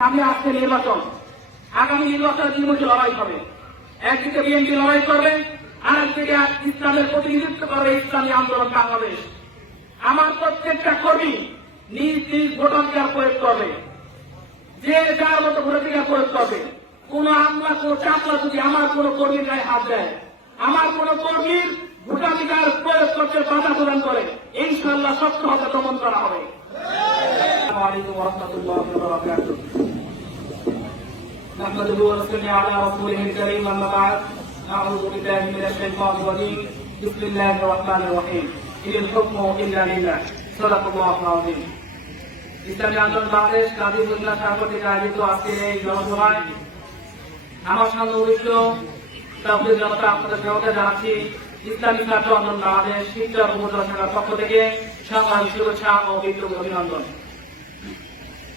সামনে আসছে নির্বাচন। আগামী নির্বাচনের দ্বিমুখী লড়াই হবে। একদিকে বিএনপি লড়াই করবে আর একদিকে ইসলামের প্রতিনিধিত্ব করবে ইসলামী আন্দোলন বাংলাদেশ। আমার প্রত্যেকটা কর্মী নিজ নিজ ভোটাধিকার প্রয়োগ করবে। যে যার মতো ভোটাধিকার প্রয়োগ করবে। কোন আমলা কোন চাপলা যদি আমার কোন কর্মীর গায়ে হাত দেয়, আমার কোন কর্মীর ভোটাধিকার প্রয়োগ করতে বাধা প্রদান করে ইনশাল্লাহ সত্য হতে দমন করা হবে। আসসালামু আলাইকুম ওরহমতুল্লাহ ওবরাকাতুহ نحمده ونصلي على رسوله الكريم اما بعد اعوذ بالله من الشيطان الرجيم بسم الله الرحمن الرحيم ان الحكم الا لله صدق الله العظيم ইসলামী আন্দোলন বাংলাদেশ গাজীপুরুল্লাহ সাংগঠনিক আয়োজিত আজকের এই জনসভায় আমার সামনে উপস্থিত তাবলিগ জনতা আপনাদের জগতে জানাচ্ছি ইসলামী ছাত্র আন্দোলন বাংলাদেশ শিক্ষা উপজেলা শাখার পক্ষ থেকে সংগ্রামী শুভেচ্ছা ও বিপ্লব অভিনন্দন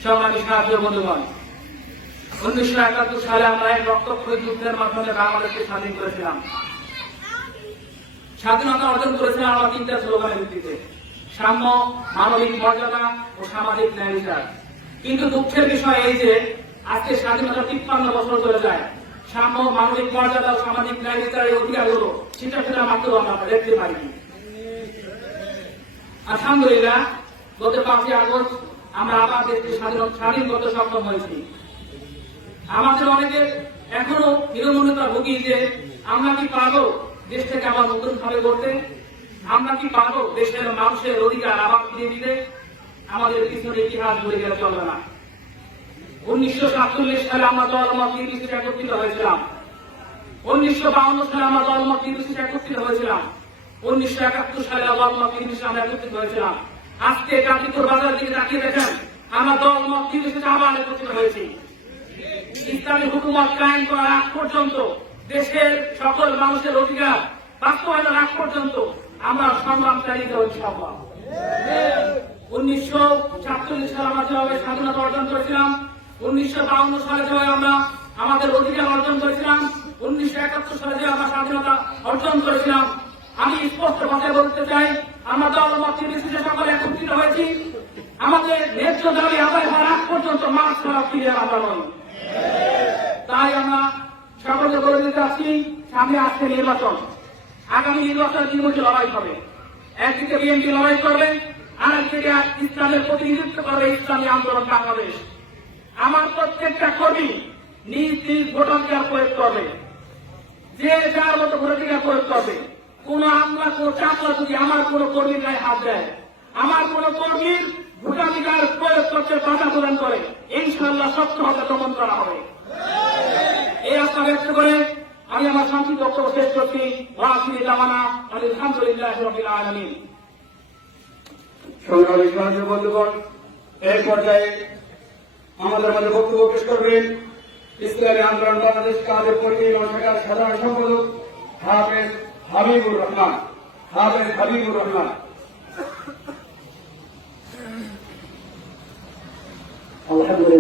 সংগ্রামী সাহায্য বন্ধুগণ উনিশশো একাত্তর সালে আমরা এক রক্তক্ষয়ী যুদ্ধের মাধ্যমে বাংলাদেশকে স্বাধীন করেছিলাম। স্বাধীনতা অর্জন করেছিলাম তিনটা স্লোগানের ভিত্তিতে। সাম্য, মানবিক মর্যাদা ও সামাজিক ন্যায় বিচার। কিন্তু দুঃখের বিষয় এই যে, আজকে স্বাধীনতা তিপ্পান্ন বছর চলে যায়। সাম্য, মানবিক মর্যাদা ও সামাজিক ন্যায় বিচারের অধিকারগুলো সেটা সেটা মাত্র আমরা দেখতে পারিনি আলহামদুলিল্লাহ, গত পাঁচই আগস্ট আমরা আবার দেশকে স্বাধীন স্বাধীন করতে সক্ষম হয়েছি। আমাদের অনেকে এখনও নিরমনতা ভুগি যে আমরা কি পারব দেশটাকে আবার নতুন ভাবে করতে আমরা কি পারব দেশের মানুষের অধিকার আবার ফিরিয়ে দিতে? আমাদের পিছনে ইতিহাস বলে গেলে চলবে না। উনিশশো সাতচল্লিশ সালে আমরা দলমত নির্বিশেষে একত্রিত হয়েছিলাম। উনিশশো বাউন্ন সালে আমরা দলমত নির্বিশেষে একত্রিত হয়েছিলাম। উনিশশো একাত্তর সালে দলমত নির্বিশেষে আমরা একত্রিত হয়েছিলাম। আজকে গাজীপুর বাজার দিকে তাকিয়ে দেখেন, আমরা দলমত নির্বিশেষে আবার একত্রিত হয়েছি। ইসলামী হুকুমত কায়েম করার আগ পর্যন্ত দেশের সকল মানুষের অধিকার বাস্তবায়নের আগ পর্যন্ত আমরা সংগ্রাম যাওয়া সম্ভব উনিশশো সাতচল্লিশ সালে আমরা যেভাবে স্বাধীনতা অর্জন করেছিলাম, উনিশশো বাউন্ন সালে যেভাবে আমরা আমাদের অধিকার অর্জন করেছিলাম, উনিশশো একাত্তর সালে যে আমরা স্বাধীনতা অর্জন করেছিলাম, আমি স্পষ্ট ভাষায় বলতে চাই, আমরা দলমত নির্বিশেষে সকলে একত্রিত হয়েছি। আমাদের ন্যায্য দাবি আদায় হওয়ার আগ পর্যন্ত মাছ ছাড়া ফিরে নই তাই আমরা সকলকে বলে দিতে চাচ্ছি, সামনে আসছে নির্বাচন। আগামী নির্বাচনের দ্বিমুখী লড়াই হবে। একদিকে বিএনপি লড়াই করবে আর একদিকে ইসলামের প্রতিনিধিত্ব করবে ইসলামী আন্দোলন বাংলাদেশ। আমার প্রত্যেকটা কর্মী নিজ নিজ ভোটাধিকার প্রয়োগ করবে। যে যার মতো ভোটাধিকার প্রয়োগ করবে। কোন আমলা, কোন চাপলা যদি আমার কোন কর্মীর গায়ে হাত দেয়, আমার কোন কর্মীর ভোটাধিকার প্রয়োগ করতে বাধা প্রদান করে ইনশাল্লাহ সত্য হতে দমন করা হবে। শুভেচ্ছা ব্যক্ত করে আমি আমার সংক্ষিপ্ত বক্তব্য শেষ করছি। রাসিলামানা আলহামদুলিল্লাহ রবিল আলমী বন্ধুগণ, এই পর্যায়ে আমাদের মাঝে বক্তব্য পেশ করবেন ইসলামী আন্দোলন বাংলাদেশ কাজের পরিচালনা শাখার সাধারণ সম্পাদক হাফেজ হাবিবুর রহমান। হাফেজ হাবিবুর রহমান। আলহামদুলিল্লাহ।